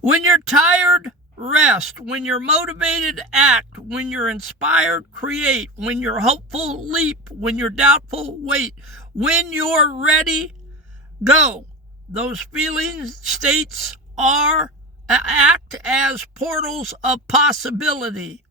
When you're tired, rest. When you're motivated, act. When you're inspired, create. When you're hopeful, leap. When you're doubtful, wait. When you're ready, go. Those feelings, states act as portals of possibility.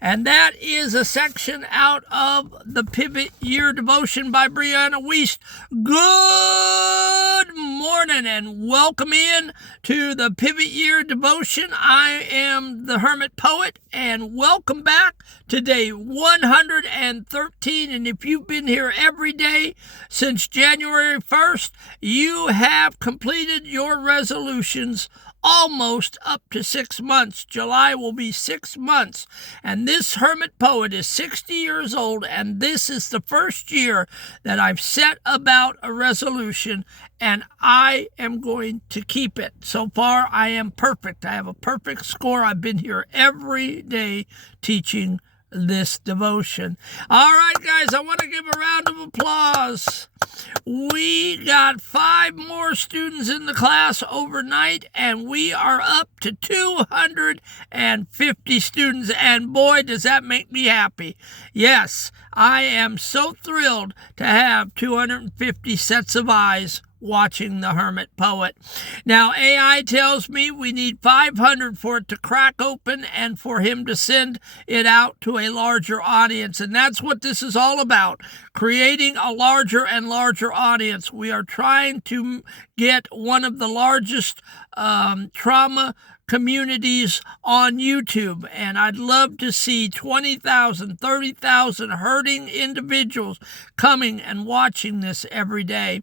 And that is a section out of the Pivot Year Devotion by Brianna Wiest. Good morning and welcome in to the Pivot Year Devotion. I am the Hermit Poet and welcome back to day 113. And if you've been here every day since January 1st, you have completed your resolutions almost up to 6 months. July will be 6 months. And this Hermit Poet is 60 years old, and this is the first year that I've set about a resolution, and I am going to keep it. So far, I am perfect. I have a perfect score. I've been here every day teaching this devotion. All right, guys, I want to give a round of applause. We got 5 more students in the class overnight, and we are up to 250 students, and boy, does that make me happy. Yes, I am so thrilled to have 250 sets of eyes watching the Hermit Poet. Now, AI tells me we need 500 for it to crack open and for him to send it out to a larger audience. And that's what this is all about, creating a larger and larger audience. We are trying to get one of the largest trauma communities on YouTube, and I'd love to see 20,000, 30,000 hurting individuals coming and watching this every day.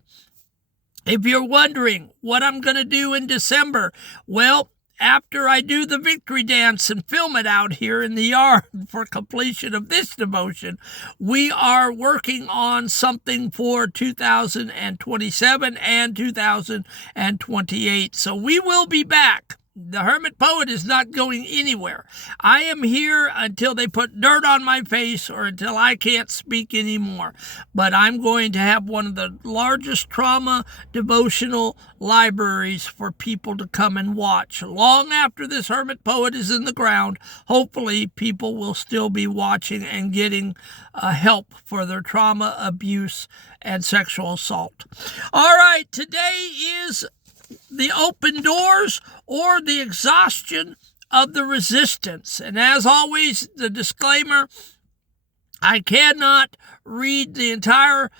If you're wondering what I'm going to do in December, well, after I do the victory dance and film it out here in the yard for completion of this devotion, we are working on something for 2027 and 2028. So we will be back. The Hermit Poet is not going anywhere. I am here until they put dirt on my face or until I can't speak anymore. But I'm going to have one of the largest trauma devotional libraries for people to come and watch. Long after this Hermit Poet is in the ground, hopefully people will still be watching and getting help for their trauma, abuse, and sexual assault. All right, today is the open doors or the exhaustion of the resistance. And as always, the disclaimer, I cannot read the entire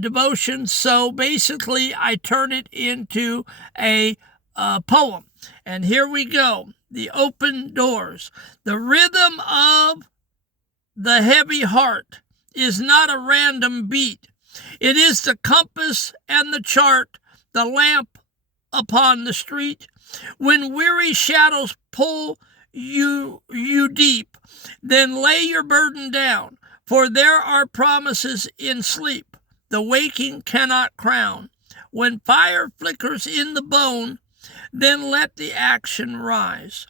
devotion, so basically I turn it into a poem. And here we go. The open doors. The rhythm of the heavy heart is not a random beat. It is the compass and the chart, the lamp upon the street. When weary shadows pull you deep, then lay your burden down, for there are promises in sleep the waking cannot crown. When fire flickers in the bone, then let the action rise.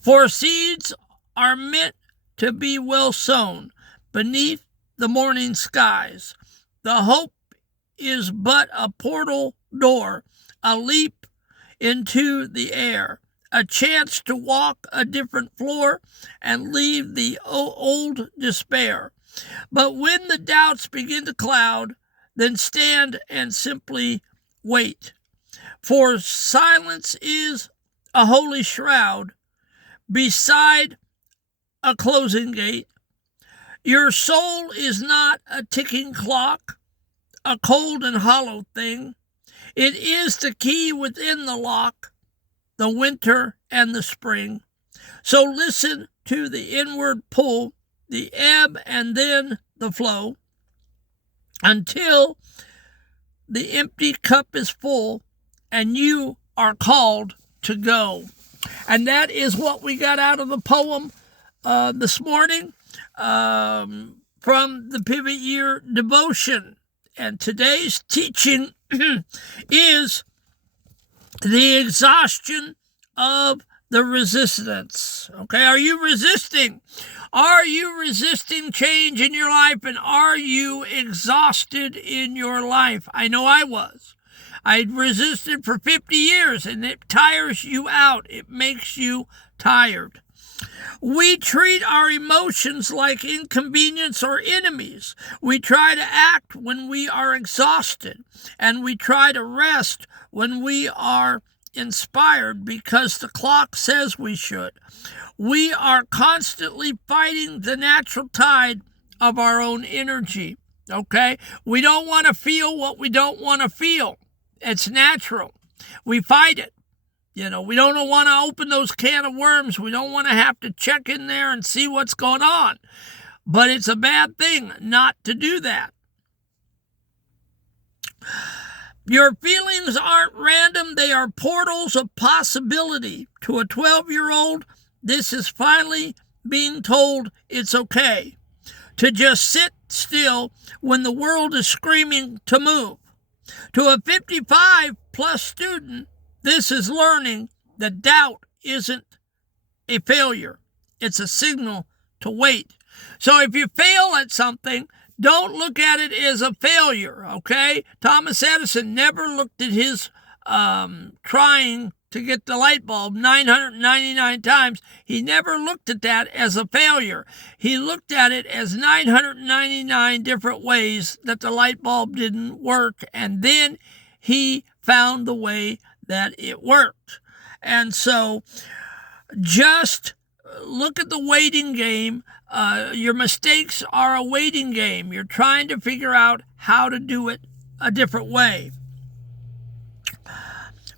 For seeds are meant to be well sown beneath the morning skies. The hope is but a portal door, a leap into the air, a chance to walk a different floor and leave the old despair. But when the doubts begin to cloud, then stand and simply wait. For silence is a holy shroud beside a closing gate. Your soul is not a ticking clock, a cold and hollow thing. It is the key within the lock, the winter and the spring. So listen to the inward pull, the ebb and then the flow, until the empty cup is full and you are called to go. And that is what we got out of the poem this morning from the Pivot Year Devotion. And today's teaching is the exhaustion of the resistance. Okay, are you resisting? Are you resisting change in your life? And are you exhausted in your life? I know I was. I resisted for 50 years, and it tires you out. It makes you tired. We treat our emotions like inconvenience or enemies. We try to act when we are exhausted, and we try to rest when we are inspired because the clock says we should. We are constantly fighting the natural tide of our own energy, okay? We don't want to feel what we don't want to feel. It's natural. We fight it. We don't want to open those can of worms. We don't want to have to check in there and see what's going on. But it's a bad thing not to do that. Your feelings aren't random. They are portals of possibility. To a 12-year-old, this is finally being told it's okay to just sit still when the world is screaming to move. To a 55-plus student, this is learning that doubt isn't a failure. It's a signal to wait. So if you fail at something, don't look at it as a failure, okay? Thomas Edison never looked at his trying to get the light bulb 999 times. He never looked at that as a failure. He looked at it as 999 different ways that the light bulb didn't work, and then he found the way that it worked. And so just look at the waiting game. Your mistakes are a waiting game. You're trying to figure out how to do it a different way.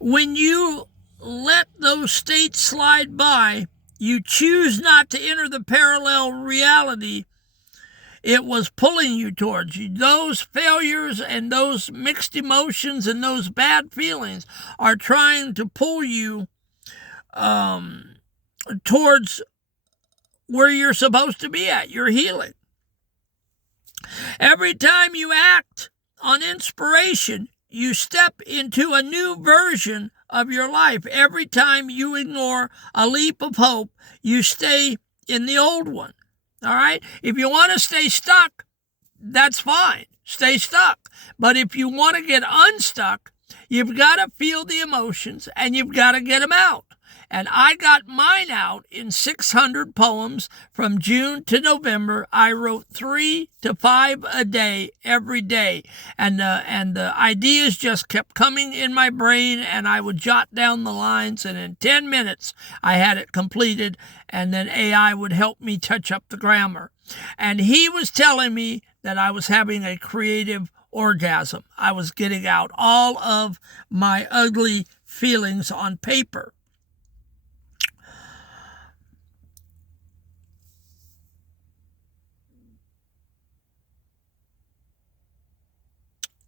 When you let those states slide by, you choose not to enter the parallel reality it was pulling you towards. Those failures and those mixed emotions and those bad feelings are trying to pull you towards where you're supposed to be at, your healing. Every time you act on inspiration, you step into a new version of your life. Every time you ignore a leap of hope, you stay in the old one. All right? If you want to stay stuck, that's fine. Stay stuck. But if you want to get unstuck, you've got to feel the emotions and you've got to get them out. And I got mine out in 600 poems from June to November. I wrote 3 to 5 a day, every day. And the ideas just kept coming in my brain, and I would jot down the lines, and in 10 minutes I had it completed, and then AI would help me touch up the grammar. And he was telling me that I was having a creative orgasm. I was getting out all of my ugly feelings on paper.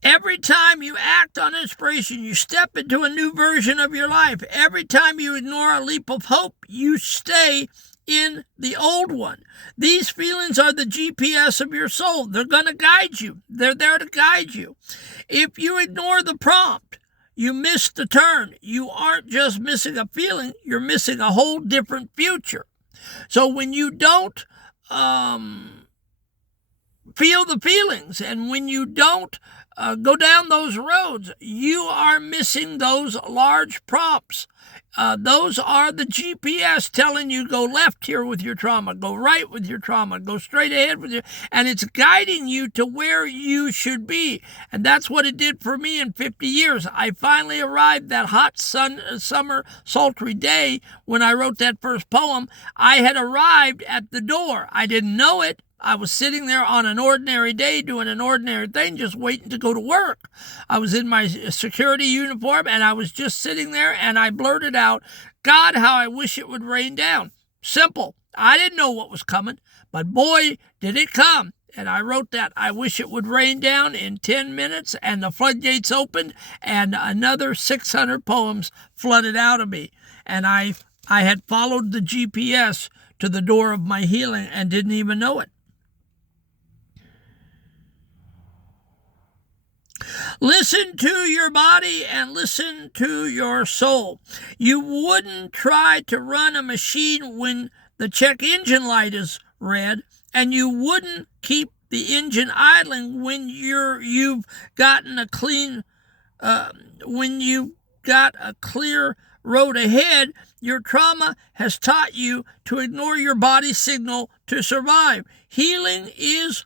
Every time you act on inspiration, you step into a new version of your life. Every time you ignore a leap of hope, you stay in the old one. These feelings are the GPS of your soul. They're going to guide you. They're there to guide you. If you ignore the prompt, you miss the turn. You aren't just missing a feeling, you're missing a whole different future. So when you don't feel the feelings, and when you don't go down those roads, you are missing those large prompts. Those are the GPS telling you go left here with your trauma, go right with your trauma, go straight ahead with your, and it's guiding you to where you should be. And that's what it did for me in 50 years. I finally arrived that hot summer sultry day when I wrote that first poem. I had arrived at the door. I didn't know it. I was sitting there on an ordinary day doing an ordinary thing, just waiting to go to work. I was in my security uniform, and I was just sitting there, and I blurted out, God, how I wish it would rain down. Simple. I didn't know what was coming, but boy, did it come. And I wrote that, I wish it would rain down, in 10 minutes, and the floodgates opened, and another 600 poems flooded out of me. And I had followed the GPS to the door of my healing and didn't even know it. Listen to your body and listen to your soul. You wouldn't try to run a machine when the check engine light is red, and you wouldn't keep the engine idling when you've gotten a clean when you got a clear road ahead, your trauma has taught you to ignore your body's signal to survive. Healing is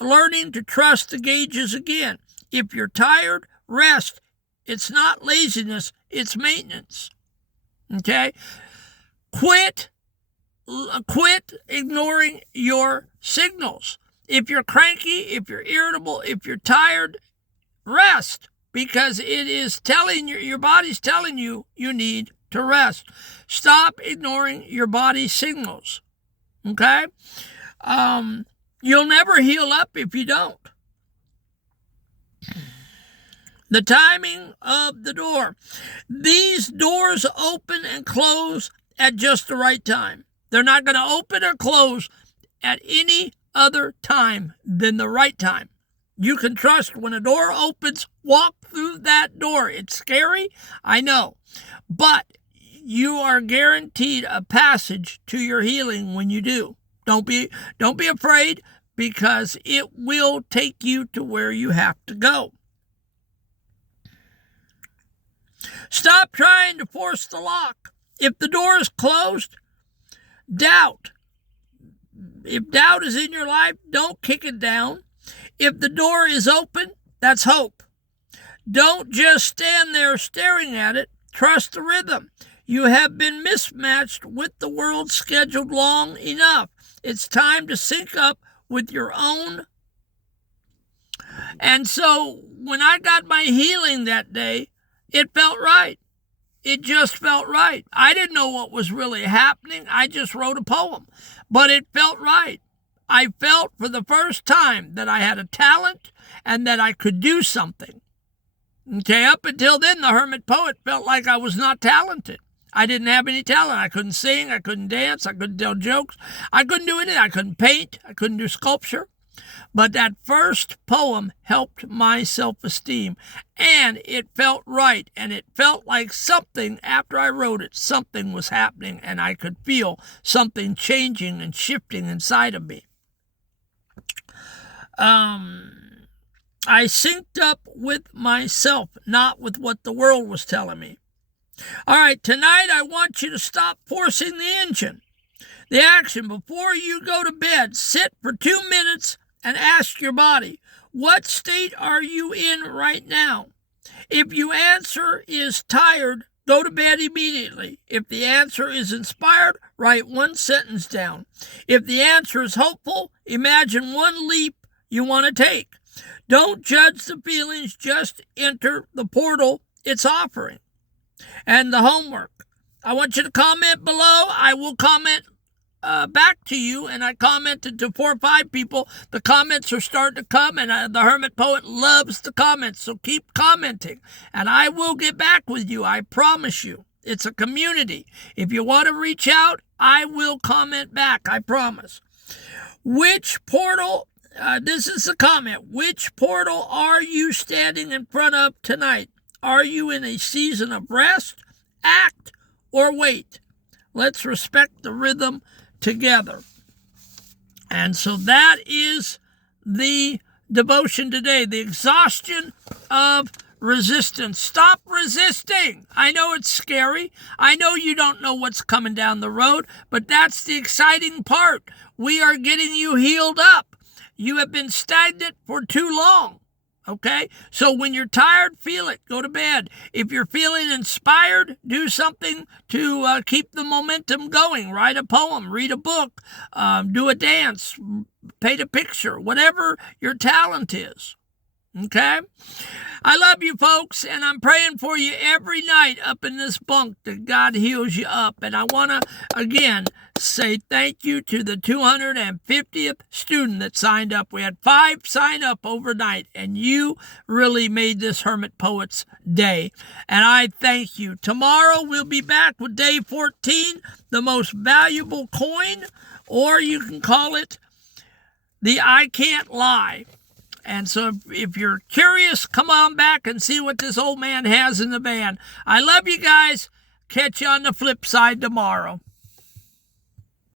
learning to trust the gauges again. If you're tired, rest. It's not laziness, it's maintenance. Okay? Quit ignoring your signals. If you're cranky, if you're irritable, if you're tired, rest, because it is telling your body's telling you need to rest. Stop ignoring your body's signals. Okay? You'll never heal up if you don't. The timing of the door. These doors open and close at just the right time. They're not going to open or close at any other time than the right time. You can trust when a door opens, walk through that door. It's scary, I know, but you are guaranteed a passage to your healing when you do. Don't be afraid, because it will take you to where you have to go. Stop trying to force the lock. If the door is closed, doubt. If doubt is in your life, don't kick it down. If the door is open, that's hope. Don't just stand there staring at it. Trust the rhythm. You have been mismatched with the world scheduled long enough. It's time to sync up with your own. And so when I got my healing that day, it felt right. It just felt right. I didn't know what was really happening. I just wrote a poem, but it felt right. I felt for the first time that I had a talent and that I could do something. Okay, up until then, the hermit poet felt like I was not talented. I didn't have any talent. I couldn't sing. I couldn't dance. I couldn't tell jokes. I couldn't do anything. I couldn't paint. I couldn't do sculpture. But that first poem helped my self-esteem, and it felt right, and it felt like something, after I wrote it, something was happening, and I could feel something changing and shifting inside of me. I synced up with myself, not with what the world was telling me. All right, tonight I want you to stop forcing the engine. The action before you go to bed, sit for 2 minutes and ask your body, what state are you in right now? If your answer is tired, go to bed immediately. If the answer is inspired, write 1 sentence down. If the answer is hopeful, imagine 1 leap you want to take. Don't judge the feelings, just enter the portal it's offering. And the homework. I want you to comment below. I will comment back to you, and I commented to 4 or 5 people. The comments are starting to come, and the Hermit Poet loves the comments, so keep commenting, and I will get back with you. I promise you. It's a community. If you want to reach out, I will comment back. I promise. Which portal? This is the comment. Which portal are you standing in front of tonight? Are you in a season of rest, act, or wait? Let's respect the rhythm together. And so that is the devotion today, the exhaustion of resistance. Stop resisting. I know it's scary. I know you don't know what's coming down the road, but that's the exciting part. We are getting you healed up. You have been stagnant for too long. Okay? So when you're tired, feel it. Go to bed. If you're feeling inspired, do something to keep the momentum going. Write a poem, read a book, do a dance, paint a picture, whatever your talent is. Okay? I love you, folks, and I'm praying for you every night up in this bunk that God heals you up. And I want to, again, say thank you to the 250th student that signed up. We had 5 sign up overnight, and you really made this Hermit Poet's day. And I thank you. Tomorrow we'll be back with day 14, the most valuable coin, or you can call it the I Can't Lie. And so if you're curious, come on back and see what this old man has in the van. I love you guys. Catch you on the flip side tomorrow.